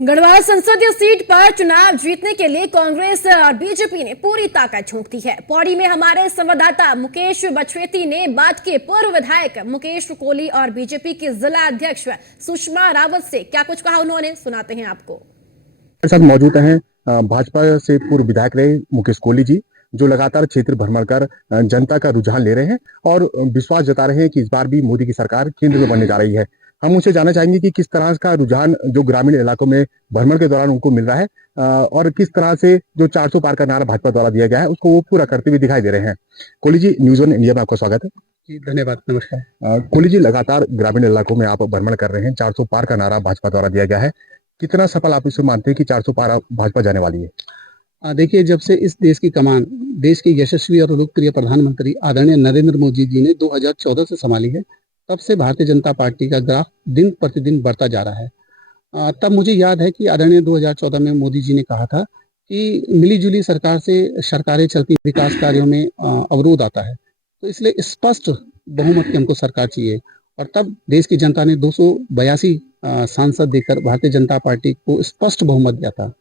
गढ़वाल संसदीय सीट पर चुनाव जीतने के लिए कांग्रेस और बीजेपी ने पूरी ताकत झोंक दी है। पौड़ी में हमारे संवाददाता मुकेश बछवेती ने बात के पूर्व विधायक मुकेश कोहली और बीजेपी के जिला अध्यक्ष सुषमा रावत से क्या कुछ कहा उन्होंने, सुनाते हैं आपको। हमारे साथ मौजूद हैं भाजपा से पूर्व विधायक रहे मुकेश कोहली जी, जो लगातार क्षेत्र भ्रमण कर जनता का रुझान ले रहे हैं और विश्वास जता रहे हैं कि इस बार भी मोदी की सरकार केंद्र में बनने जा रही है। हम उनसे जानना चाहेंगे कि किस तरह का रुझान जो ग्रामीण इलाकों में भ्रमण के दौरान उनको मिल रहा है और किस तरह से जो 400 पार का नारा भाजपा द्वारा दिया गया है उसको वो पूरा करते हुए दिखाई दे रहे हैं। Kohli ji, news one India में आपका स्वागत है। जी धन्यवाद, नमस्कार। कोहली जी, लगातार ग्रामीण इलाकों में आप भ्रमण कर रहे हैं, 400 पार का नारा भाजपा द्वारा दिया गया है। कितना सफल आप इसे मानते हैं कि 400 पार भाजपा जाने वाली है? देखिए, जब से इस देश की कमान देश के यशस्वी और लोकप्रिय प्रधानमंत्री आदरणीय नरेंद्र मोदी जी ने 2014 से संभाली है, तब से भारतीय जनता पार्टी का ग्राफ दिन प्रतिदिन बढ़ता जा रहा है। तब मुझे याद है कि आदरणीय 2014 में मोदी जी ने कहा था कि मिली-जुली सरकार से सरकारें चलती, विकास कार्यों में अवरोध आता है, तो इसलिए स्पष्ट बहुमत की हमको सरकार चाहिए। और तब देश की जनता ने 282 सांसद देकर भारतीय जनता पार्टी को स्पष्ट बहुमत दिया था।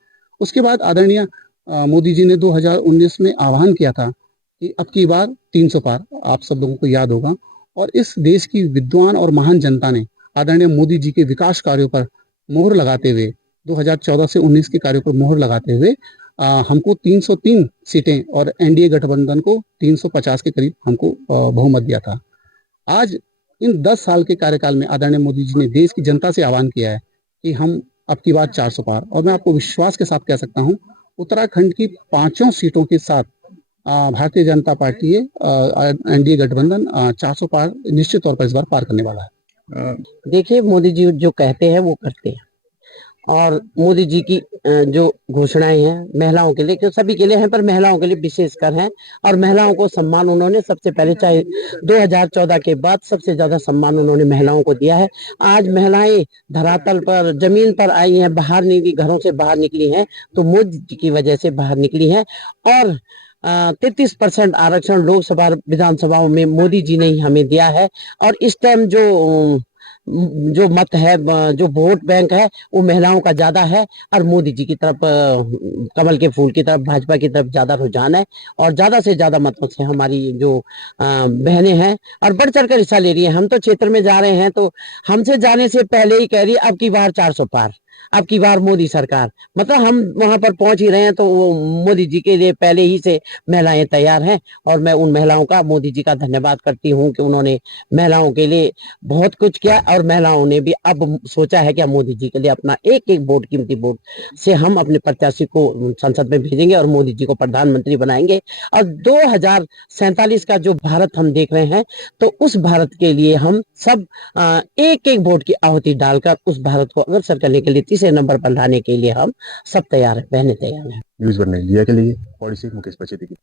उसके बाद आदरणीय मोदी जी ने 2019 में आह्वान किया था कि अब की बार 300 पार, आप सब लोगों को याद होगा। और इस देश की विद्वान और महान जनता ने आदरणीय मोदी जी के विकास कार्यों पर मोहर लगाते हुए 2014 से 19 के कार्यों पर मोहर लगाते हुए हमको 303 सीटें और एनडीए गठबंधन को 350 के करीब हमको बहुमत दिया था। आज इन 10 साल के कार्यकाल में आदरणीय मोदी जी ने देश की जनता से आह्वान किया है कि हम अब की बार 400 पार, और मैं आपको विश्वास के साथ कह सकता हूं, उत्तराखंड की 5 सीटों के साथ भारतीय जनता पार्टी एनडीए गठबंधन 400 पार निश्चित तौर पर इस बार पार करने वाला है। देखिए, मोदी जी जो कहते हैं वो करते हैं, और मोदी जी की जो घोषणाएं हैं महिलाओं के लिए, क्यों सभी के लिए हैं पर महिलाओं के लिए विशेषकर हैं। और महिलाओं को सम्मान उन्होंने सबसे पहले, चाहे 2014 के बाद सबसे ज्यादा सम्मान उन्होंने महिलाओं को दिया है। आज महिलाएं धरातल पर, जमीन पर आई हैं, बाहर निकली, घरों से बाहर निकली हैं तो मोदी जी की वजह से बाहर निकली हैं। और 33% आरक्षण लोकसभा विधानसभाओं में मोदी जी ने ही हमें दिया है। और इस टाइम जो मत है, जो वोट बैंक है, वो महिलाओं का ज्यादा है और मोदी जी की तरफ, कमल के फूल की तरफ, भाजपा की तरफ ज्यादा रुझान है। और ज्यादा से ज्यादा मतों से हमारी जो बहनें हैं और बढ़ चढ़कर हिस्सा ले रही हैं। हम तो क्षेत्र में जा रहे हैं तो हमसे जाने से पहले ही कह रही है अब की बार 400 पार, अब की बार मोदी सरकार। मतलब हम वहां पर पहुंच ही रहे हैं तो वो मोदी जी के लिए पहले ही से महिलाएं तैयार हैं। और मैं उन महिलाओं का, मोदी जी का धन्यवाद करती हूं कि उन्होंने महिलाओं के लिए बहुत कुछ किया। और महिलाओं ने भी अब सोचा है कि हम मोदी जी के लिए अपना एक एक वोट, कीमती वोट से हम अपने प्रत्याशी को संसद में भेजेंगे और मोदी जी को प्रधानमंत्री बनाएंगे। और 2047 का जो भारत हम देख रहे हैं, तो उस भारत के लिए हम सब एक एक वोट की आहुति डालकर उस भारत को अग्रसर करने के लिए, तीसरे नंबर पर लाने के लिए हम सब तैयार हैं, बहनें तैयार हैं। न्यूज़ वन इंडिया के लिए पौड़ी से मुकेश बछेती की